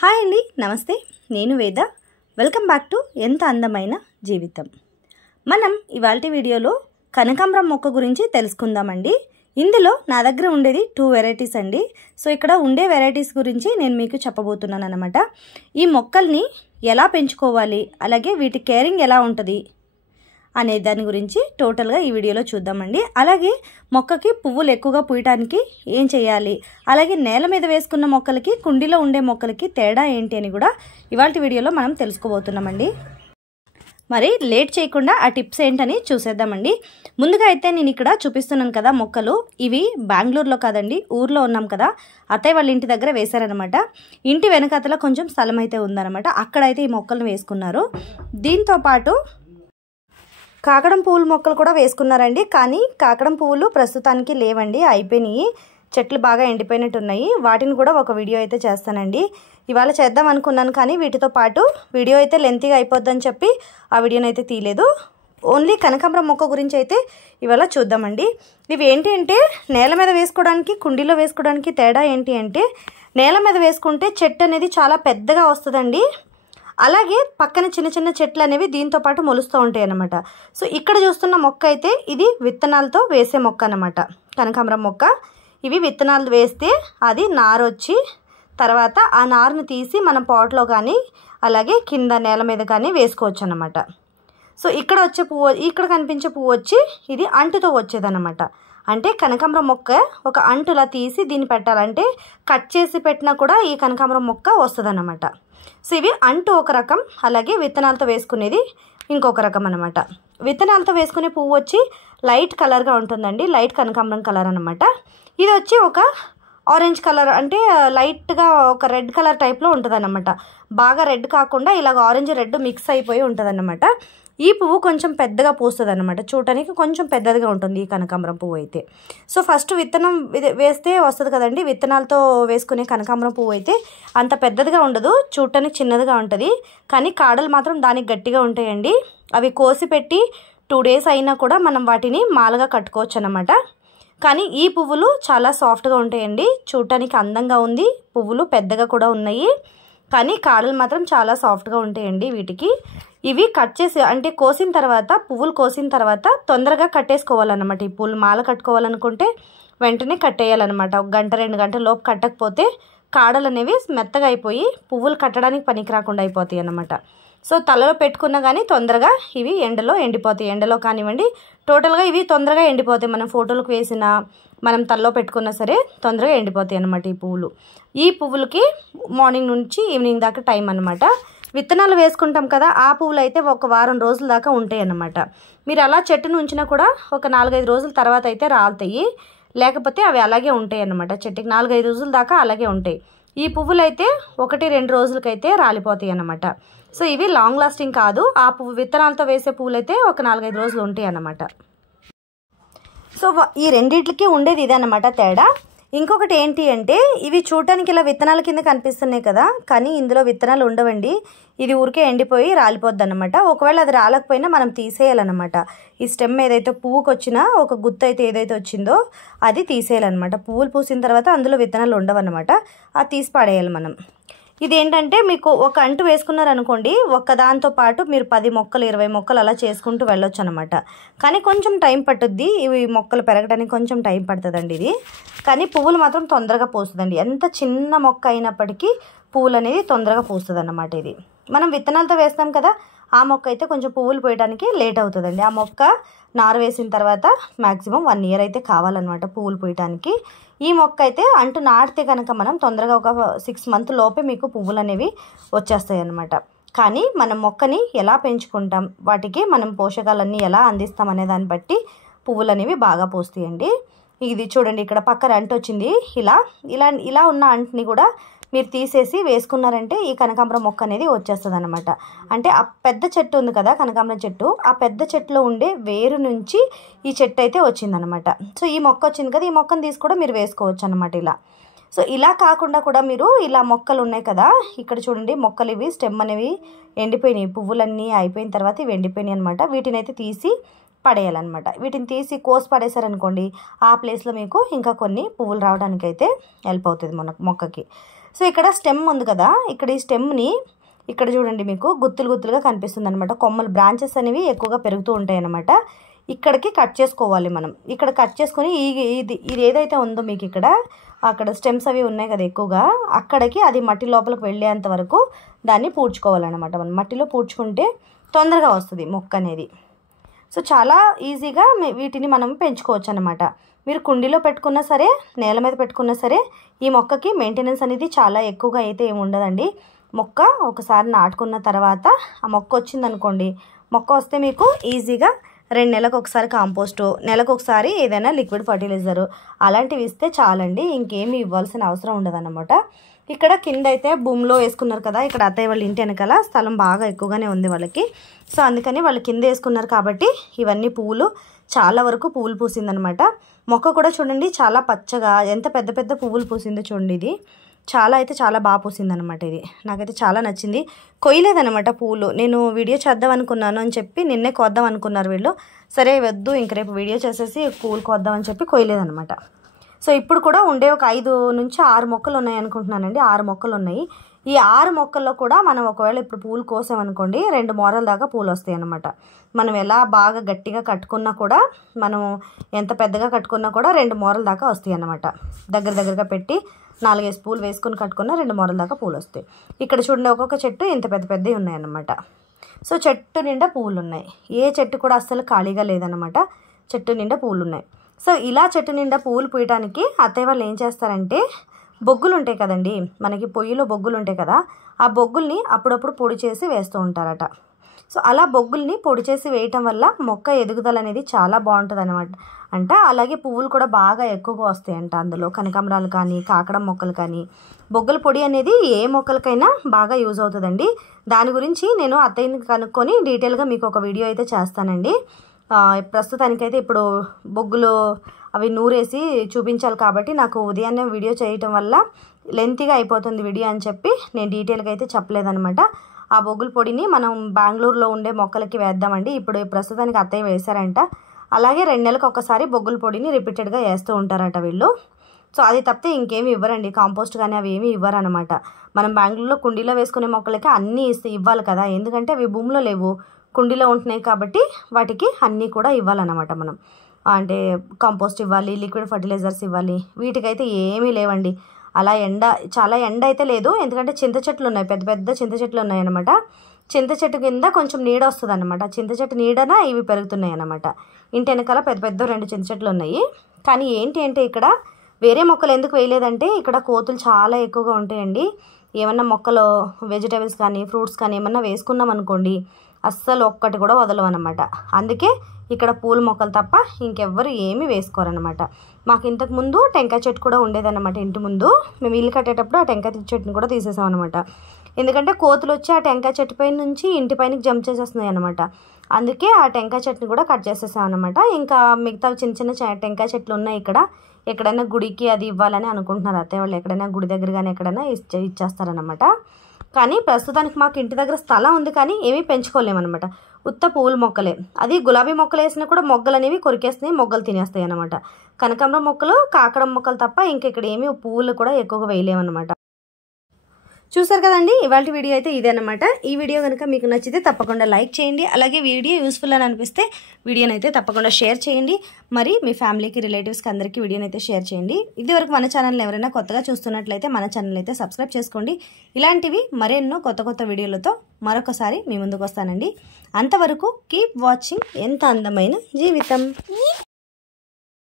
Hi అండి, నమస్తే. నేను వేద. వెల్కమ్ బ్యాక్ టు ఎంత అందమైన జీవితం. మనం ఇవాల్టి వీడియోలో కనకాంబరం మొక్క గురించి తెలుసుకుందామండి. ఇందులో నా దగ్గర ఉండేది 2 వెరైటీస్ అండి. సో ఇక్కడ ఉండే వెరైటీస్ గురించి నేను మీకు చెప్పబోతున్నాను అనమాట. ఈ మొక్కల్ని ఎలా పెంచుకోవాలి, అలాగే వీటి కేరింగ్ ఎలా ఉంటుంది అనే దాని గురించి టోటల్గా ఈ వీడియోలో చూద్దామండి. అలాగే మొక్కకి పువ్వులు ఎక్కువగా పూయటానికి ఏం చేయాలి, అలాగే నేల మీద వేసుకున్న మొక్కలకి కుండీలో ఉండే మొక్కలకి తేడా ఏంటి అని కూడా ఇవాల్టి వీడియోలో మనం తెలుసుకోబోతున్నామండి. మరి లేట్ చేయకుండా ఆ టిప్స్ ఏంటని చూసేద్దామండి. ముందుగా అయితే నేను ఇక్కడ చూపిస్తున్నాను కదా మొక్కలు, ఇవి బెంగళూరులో కాదండి, ఊర్లో ఉన్నాం కదా, అత్తయ్య వాళ్ళ ఇంటి దగ్గర వేశారనమాట. ఇంటి వెనకాతల కొంచెం స్థలం అయితే ఉందన్నమాట, అక్కడైతే ఈ మొక్కలను వేసుకున్నారు. దీంతో పాటు కాకడం పువ్వుల మొక్కలు కూడా వేసుకున్నారండి. కానీ కాకడం పువ్వులు ప్రస్తుతానికి లేవండి, అయిపోయినాయి. చెట్లు బాగా ఎండిపోయినట్టు ఉన్నాయి. వాటిని కూడా ఒక వీడియో అయితే చేస్తానండి. ఇవాళ చేద్దాం అనుకున్నాను, కానీ వీటితో పాటు వీడియో అయితే లెంతీగా అయిపోద్దని చెప్పి ఆ వీడియోని అయితే తీయలేదు. ఓన్లీ కనకాంబరం మొక్క గురించి అయితే ఇవాళ చూద్దామండి. ఇవి ఏంటి అంటే నేల మీద వేసుకోవడానికి కుండీలో వేసుకోవడానికి తేడా ఏంటి అంటే, నేల మీద వేసుకుంటే చెట్టు అనేది చాలా పెద్దగా వస్తుందండి. అలాగే పక్కన చిన్న చిన్న చెట్లు అనేవి దీంతో పాటు మొలుస్తూ ఉంటాయి అన్నమాట. సో ఇక్కడ చూస్తున్న మొక్క అయితే ఇది విత్తనాలతో వేసే మొక్క అన్నమాట, కనకాంబరం మొక్క. ఇవి విత్తనాలు వేస్తే అది నారు వచ్చి తర్వాత ఆ నారుని తీసి మనం పాట్లో కానీ అలాగే కింద నేల మీద కానీ వేసుకోవచ్చు అన్నమాట. సో ఇక్కడ వచ్చే పువ్వు, ఇక్కడ కనిపించే పువ్వు వచ్చి ఇది అంటుతో వచ్చేదన్నమాట. అంటే కనకాంబరం మొక్క ఒక అంటులా తీసి దీన్ని పెట్టాలంటే కట్ చేసి పెట్టినా కూడా ఈ కనకాంబరం మొక్క వస్తుందన్నమాట. సో ఇవి అంటు ఒక రకం, అలాగే విత్తనాలతో వేసుకునేది ఇంకొక రకం అనమాట. విత్తనాలతో వేసుకునే పువ్వు వచ్చి లైట్ కలర్గా ఉంటుందండి, లైట్ కనకాంబరం కలర్ అనమాట. ఇది వచ్చి ఒక ఆరెంజ్ కలర్, అంటే లైట్గా ఒక రెడ్ కలర్ టైప్లో ఉంటుంది అన్నమాట. బాగా రెడ్ కాకుండా ఇలాగ ఆరెంజ్ రెడ్ మిక్స్ అయిపోయి ఉంటుంది అన్నమాట. ఈ పువ్వు కొంచెం పెద్దగా పూస్తుంది అనమాట, చూడటానికి కొంచెం పెద్దదిగా ఉంటుంది ఈ కనకాంబరం పువ్వు అయితే. సో ఫస్ట్ విత్తనం వేస్తే వస్తుంది కదండి, విత్తనాలతో వేసుకునే కనకాంబరం పువ్వు అయితే అంత పెద్దదిగా ఉండదు, చూడటానికి చిన్నదిగా ఉంటుంది. కానీ కాడలు మాత్రం దానికి గట్టిగా ఉంటాయండి. అవి కోసి పెట్టి 2 డేస్ అయినా కూడా మనం వాటిని మాలగా కట్టుకోవచ్చు అన్నమాట. కానీ ఈ పువ్వులు చాలా సాఫ్ట్గా ఉంటాయండి, చూడటానికి అందంగా ఉంది, పువ్వులు పెద్దగా కూడా ఉన్నాయి. కానీ కాడలు మాత్రం చాలా సాఫ్ట్గా ఉంటాయండి వీటికి. ఇవి కట్ చేసి అంటే కోసిన తర్వాత, పువ్వులు కోసిన తర్వాత తొందరగా కట్టేసుకోవాలన్నమాట. ఈ పువ్వులు మాల కట్టుకోవాలనుకుంటే వెంటనే కట్టేయాలన్నమాట. 1 గంట 2 గంటల లోపు కట్టకపోతే కాడలు అనేవి మెత్తగా అయిపోయి పువ్వులు కట్టడానికి పనికి రాకుండా అయిపోతాయి అన్నమాట. సో తలలో పెట్టుకున్నా కానీ తొందరగా ఇవి ఎండలో ఎండిపోతాయి, ఎండలో కానివ్వండి, టోటల్గా ఇవి తొందరగా ఎండిపోతాయి. మనం ఫోటోలకు వేసిన, మనం తలలో పెట్టుకున్నా సరే తొందరగా ఎండిపోతాయి అన్నమాట ఈ పువ్వులు. ఈ పువ్వులకి మార్నింగ్ నుంచి ఈవినింగ్ దాకా టైం అన్నమాట. విత్తనాలు వేసుకుంటాం కదా, ఆ పువ్వులు అయితే 1 వారం రోజుల దాకా ఉంటాయి అన్నమాట. మీరు అలా చెట్టును ఉంచినా కూడా ఒక 4-5 రోజుల తర్వాత అయితే రాలుతాయి, లేకపోతే అవి అలాగే ఉంటాయి అన్నమాట. చెట్టుకి 4-5 రోజుల దాకా అలాగే ఉంటాయి. ఈ పువ్వులు అయితే 1-2 రోజులకైతే రాలిపోతాయి అన్నమాట. సో ఇవి లాంగ్ లాస్టింగ్ కాదు. ఆ పువ్వు విత్తనాలతో వేసే పువ్వులు అయితే ఒక 4-5 రోజులు ఉంటాయి అన్నమాట. సో ఈ రెండిట్లకి ఉండేది ఇదే అన్నమాట తేడా. ఇంకొకటి ఏంటి అంటే, ఇవి చూడటానికి ఇలా విత్తనాల కింద కనిపిస్తున్నాయి కదా, కానీ ఇందులో విత్తనాలు ఉండవండి. ఇది ఊరికే ఎండిపోయి రాలిపోద్ది అనమాట. ఒకవేళ అది రాలకపోయినా మనం తీసేయాలన్నమాట. ఈ స్టెమ్ ఏదైతే పువ్వుకి వచ్చినా ఒక గుత్త అయితే ఏదైతే వచ్చిందో అది తీసేయాలన్నమాట. పువ్వులు పూసిన తర్వాత అందులో విత్తనాలు ఉండవన్నమాట, అది తీసి పడేయాలి మనం. ఇదేంటంటే మీకు ఒక అంటు వేసుకున్నారనుకోండి, ఒక్కదాంతో పాటు మీరు 10 మొక్కలు 20 మొక్కలు అలా చేసుకుంటూ వెళ్ళొచ్చు అనమాట. కానీ కొంచెం టైం పట్టుద్ది, ఇవి మొక్కలు పెరగడానికి కొంచెం టైం పడుతుందండి ఇది. కానీ పువ్వులు మాత్రం తొందరగా పూస్తుందండి. ఎంత చిన్న మొక్క అయినప్పటికీ పువ్వులు అనేది తొందరగా పూస్తుంది అన్నమాట. ఇది మనం విత్తనాలతో వేస్తాం కదా, ఆ మొక్క అయితే కొంచెం పువ్వులు పోయడానికి లేట్ అవుతుందండి. ఆ మొక్క నారు వేసిన తర్వాత మ్యాక్సిమం 1 ఇయర్ అయితే కావాలన్నమాట పువ్వులు పోయటానికి. ఈ మొక్క అయితే అంటూ నాటితే కనుక మనం తొందరగా ఒక 6 మంత్ లోపే మీకు పువ్వులు అనేవి వచ్చేస్తాయి అన్నమాట. కానీ మనం మొక్కని ఎలా పెంచుకుంటాం, వాటికి మనం పోషకాలన్నీ ఎలా అందిస్తాం అనే దాన్ని బట్టి పువ్వులు అనేవి బాగా పూస్తాయండి. ఇది చూడండి, ఇక్కడ పక్కన అంటు వచ్చింది. ఇలా ఉన్న అంటుని కూడా మీరు తీసేసి వేసుకున్నారంటే ఈ కనకాంబరం మొక్క అనేది వచ్చేస్తుంది అనమాట. అంటే ఆ పెద్ద చెట్టు ఉంది కదా కనకాంబరం చెట్టు, ఆ పెద్ద చెట్టులో ఉండే వేరు నుంచి ఈ చెట్టు అయితే వచ్చిందనమాట. సో ఈ మొక్క వచ్చింది కదా, ఈ మొక్కను తీసి కూడా మీరు వేసుకోవచ్చు అనమాట ఇలా. సో ఇలా కాకుండా కూడా మీరు ఇలా మొక్కలు ఉన్నాయి కదా, ఇక్కడ చూడండి మొక్కలు ఇవి స్టెమ్ అనేవి ఎండిపోయినాయి, పువ్వులన్నీ అయిపోయిన తర్వాత ఇవి ఎండిపోయినాయి అనమాట. వీటిని అయితే తీసి పడేయాలన్నమాట. వీటిని తీసి కోసి పడేసారనుకోండి, ఆ ప్లేస్లో మీకు ఇంకా కొన్ని పువ్వులు రావడానికి అయితే హెల్ప్ అవుతుంది మన మొక్కకి. సో ఇక్కడ స్టెమ్ ఉంది కదా, ఇక్కడ ఈ స్టెమ్ని ఇక్కడ చూడండి మీకు గుత్తులు గుత్తులుగా కనిపిస్తుంది అనమాట. కొమ్మలు బ్రాంచెస్ అనేవి ఎక్కువగా పెరుగుతూ ఉంటాయి అన్నమాట. ఇక్కడికి కట్ చేసుకోవాలి మనం. ఇక్కడ కట్ చేసుకొని ఇది ఏదైతే ఉందో మీకు ఇక్కడ అక్కడ స్టెమ్స్ అవి ఉన్నాయి కదా ఎక్కువగా, అక్కడికి అది మట్టి లోపలికి వెళ్ళేంత వరకు దాన్ని పూడ్చుకోవాలన్నమాట. మనం మట్టిలో పూడ్చుకుంటే తొందరగా వస్తుంది మొక్క అనేది. సో చాలా ఈజీగా వీటిని మనం పెంచుకోవచ్చు అన్నమాట. మీరు కుండీలో పెట్టుకున్నా సరే, నేల మీద పెట్టుకున్నా సరే, ఈ మొక్కకి మెయింటెనెన్స్ అనేది చాలా ఎక్కువగా అయితే ఏమి ఉండదండి. మొక్క ఒకసారి నాటుకున్న తర్వాత ఆ మొక్క వచ్చిందనుకోండి, మొక్క వస్తే మీకు ఈజీగా 2 నెలలకు ఒకసారి కాంపోస్టు, నెలకు ఒకసారి ఏదైనా లిక్విడ్ ఫర్టిలైజరు అలాంటివి ఇస్తే చాలండి. ఇంకేమీ ఇవ్వాల్సిన అవసరం ఉండదన్నమాట. ఇక్కడ కింద అయితే భూమిలో వేసుకున్నారు కదా, ఇక్కడ అత్తయ్య వాళ్ళ ఇంటి వెనకాల స్థలం బాగా ఎక్కువగానే ఉంది వాళ్ళకి. సో అందుకని వాళ్ళు కింద వేసుకున్నారు కాబట్టి ఇవన్నీ పువ్వులు చాలా వరకు పువ్వులు పూసిందనమాట. మొక్క కూడా చూడండి చాలా పచ్చగా ఎంత పెద్ద పెద్ద పువ్వులు పూసిందో చూడండి. ఇది చాలా అయితే చాలా బాగా పూసిందనమాట. ఇది నాకైతే చాలా నచ్చింది. కొయ్యలేదనమాట పువ్వులు. నేను వీడియో చేద్దాం అనుకున్నాను అని చెప్పి నిన్నే కోద్దాం అనుకున్నారు వీళ్ళు. సరే వద్దు ఇంక రేపు వీడియో చేసేసి పువ్వులు కోద్దామని చెప్పి కొయ్యలేదనమాట. సో ఇప్పుడు కూడా ఉండే ఒక 5 నుంచి 6 మొక్కలు ఉన్నాయి అనుకుంటున్నానండి. 6 మొక్కలు ఉన్నాయి. ఈ 6 మొక్కల్లో కూడా మనం ఒకవేళ ఇప్పుడు పూలు కోసామనుకోండి 2 మూరల దాకా పూలు వస్తాయి అన్నమాట. మనం ఎలా బాగా గట్టిగా కట్టుకున్నా కూడా, మనం ఎంత పెద్దగా కట్టుకున్నా కూడా 2 మూరల దాకా వస్తాయి అన్నమాట. దగ్గరగా పెట్టి 4-5 పూలు వేసుకొని కట్టుకున్న 2 మూరల దాకా పూలు వస్తాయి. ఇక్కడ చూడండి ఒక్కొక్క చెట్టు ఇంత పెద్ద పెద్దవి ఉన్నాయన్నమాట. సో చెట్టు నిండా పువ్వులు ఉన్నాయి. ఏ చెట్టు కూడా అస్సలు ఖాళీగా లేదన్నమాట. చెట్టు నిండా పువ్వులు ఉన్నాయి. సో ఇలా చెట్టు నిండా పువ్వులు పూయడానికి అత్తయ్య వాళ్ళు ఏం చేస్తారంటే, బొగ్గులు ఉంటాయి కదండి మనకి, పొయ్యిలో బొగ్గులు ఉంటాయి కదా, ఆ బొగ్గుల్ని అప్పుడప్పుడు పొడి చేసి వేస్తూ ఉంటారట. సో అలా బొగ్గుల్ని పొడి చేసి వేయటం వల్ల మొక్క ఎదుగుదల అనేది చాలా బాగుంటుంది అనమాట. అలాగే పువ్వులు కూడా బాగా ఎక్కువగా వస్తాయంట. అందులో కనకాంబరాలు కానీ, కాకడం మొక్కలు కానీ, బొగ్గుల పొడి అనేది ఏ మొక్కలకైనా బాగా యూజ్ అవుతుందండి. దాని గురించి నేను అత్తయ్యని కనుక్కొని డీటెయిల్గా మీకు ఒక వీడియో అయితే చేస్తానండి. ప్రస్తుతానికైతే ఇప్పుడు బొగ్గులు అవి నూరేసి చూపించాలి కాబట్టి నాకు ఉదయాన్నే వీడియో చేయటం వల్ల లెంతీగా అయిపోతుంది వీడియో అని చెప్పి నేను డీటెయిల్గా అయితే చెప్పలేదనమాట. ఆ బొగ్గుల పొడిని మనం బెంగళూరులో ఉండే మొక్కలకి వేద్దామండి. ఇప్పుడు ప్రస్తుతానికి అత్తయ్య వేశారంట. అలాగే 2 నెలలకు ఒకసారి బొగ్గుల పొడిని రిపీటెడ్గా వేస్తూ ఉంటారట వీళ్ళు. సో అది తప్పితే ఇంకేమి ఇవ్వరండి. కాంపోస్ట్ కానీ అవి ఏమీ ఇవ్వరనమాట. మనం బెంగళూరులో కుండీలో వేసుకునే మొక్కలకి అన్నీ ఇవ్వాలి కదా, ఎందుకంటే అవి భూమిలో లేవు, కుండీలో ఉంటున్నాయి కాబట్టి వాటికి అన్నీ కూడా ఇవ్వాలన్నమాట. మనం అంటే కాంపోస్ట్ ఇవ్వాలి, లిక్విడ్ ఫర్టిలైజర్స్ ఇవ్వాలి. వీటికైతే ఏమీ లేవండి. అలా చాలా ఎండ అయితే లేదు, ఎందుకంటే చింత చెట్లు ఉన్నాయి, పెద్ద పెద్ద చింత చెట్లు ఉన్నాయన్నమాట. చింత చెట్టు కింద కొంచెం నీడ వస్తుంది అనమాట. చింత చెట్టు నీడన ఇవి పెరుగుతున్నాయి అన్నమాట. ఇంటి వెనకాల పెద్ద పెద్ద 2 చింత చెట్లు ఉన్నాయి. కానీ ఏంటి అంటే ఇక్కడ వేరే మొక్కలు ఎందుకు వేయలేదంటే, ఇక్కడ కోతులు చాలా ఎక్కువగా ఉంటాయండి. ఏమన్నా మొక్కలు వెజిటేబుల్స్ కానీ ఫ్రూట్స్ కానీ ఏమన్నా వేసుకున్నాం అనుకోండి, అస్సలు ఒక్కటి కూడా వదలవన్నమాట. అందుకే ఇక్కడ పూల మొక్కలు తప్ప ఇంకెవ్వరు ఏమీ వేసుకోరనమాట. మాకు ఇంతకుముందు టెంకాయ చెట్టు కూడా ఉండేదన్నమాట ఇంటి ముందు. మేము ఇల్లు కట్టేటప్పుడు ఆ టెంకాయ చెట్టుని కూడా తీసేసాం అనమాట. ఎందుకంటే కోతులు వచ్చి ఆ టెంకాయ చెట్టు పైన నుంచి ఇంటి పైనకి జంప్ చేసేస్తున్నాయి అనమాట. అందుకే ఆ టెంకాయ చెట్టుని కూడా కట్ చేసేసాం అనమాట. ఇంకా మిగతా చిన్న చిన్న టెంకాయ చెట్లు ఉన్నాయి ఇక్కడ. ఎక్కడైనా గుడికి అది ఇవ్వాలని అనుకుంటున్నారు అత్తయ్య వాళ్ళు. ఎక్కడైనా గుడి దగ్గర కానీ ఎక్కడైనా ఇచ్చేస్తారనమాట. కానీ ప్రస్తుతానికి మాకు ఇంటి దగ్గర స్థలం ఉంది కానీ ఏమీ పెంచుకోలేమన్నమాట. ఉత్త పువ్వుల మొక్కలే. అది గులాబీ మొక్కలు వేసినా కూడా మొగ్గలు అనేవి కొరికేస్తున్నాయి, మొగ్గలు తినేస్తాయి అనమాట. కనకాంబరం మొక్కలు, కాకడం మొక్కలు తప్ప ఇంకెక్కడ ఏమీ పువ్వులు కూడా ఎక్కువగా వేయలేమన్నమాట. చూసారు కదండి, ఇవాళ వీడియో అయితే ఇదేనమాట. ఈ వీడియో కనుక మీకు నచ్చితే తప్పకుండా లైక్ చేయండి. అలాగే వీడియో యూస్ఫుల్ అని అనిపిస్తే వీడియోని అయితే తప్పకుండా షేర్ చేయండి. మరి మీ ఫ్యామిలీకి, రిలేటివ్స్కి అందరికీ వీడియోని అయితే షేర్ చేయండి. ఇదివరకు మన ఛానల్ని ఎవరైనా కొత్తగా చూస్తున్నట్లయితే మన ఛానల్ అయితే సబ్స్క్రైబ్ చేసుకోండి. ఇలాంటివి మరెన్నో కొత్త వీడియోలతో మరొకసారి మీ ముందుకు వస్తానండి. అంతవరకు కీప్ వాచింగ్ ఎంత అందమైన జీవితం.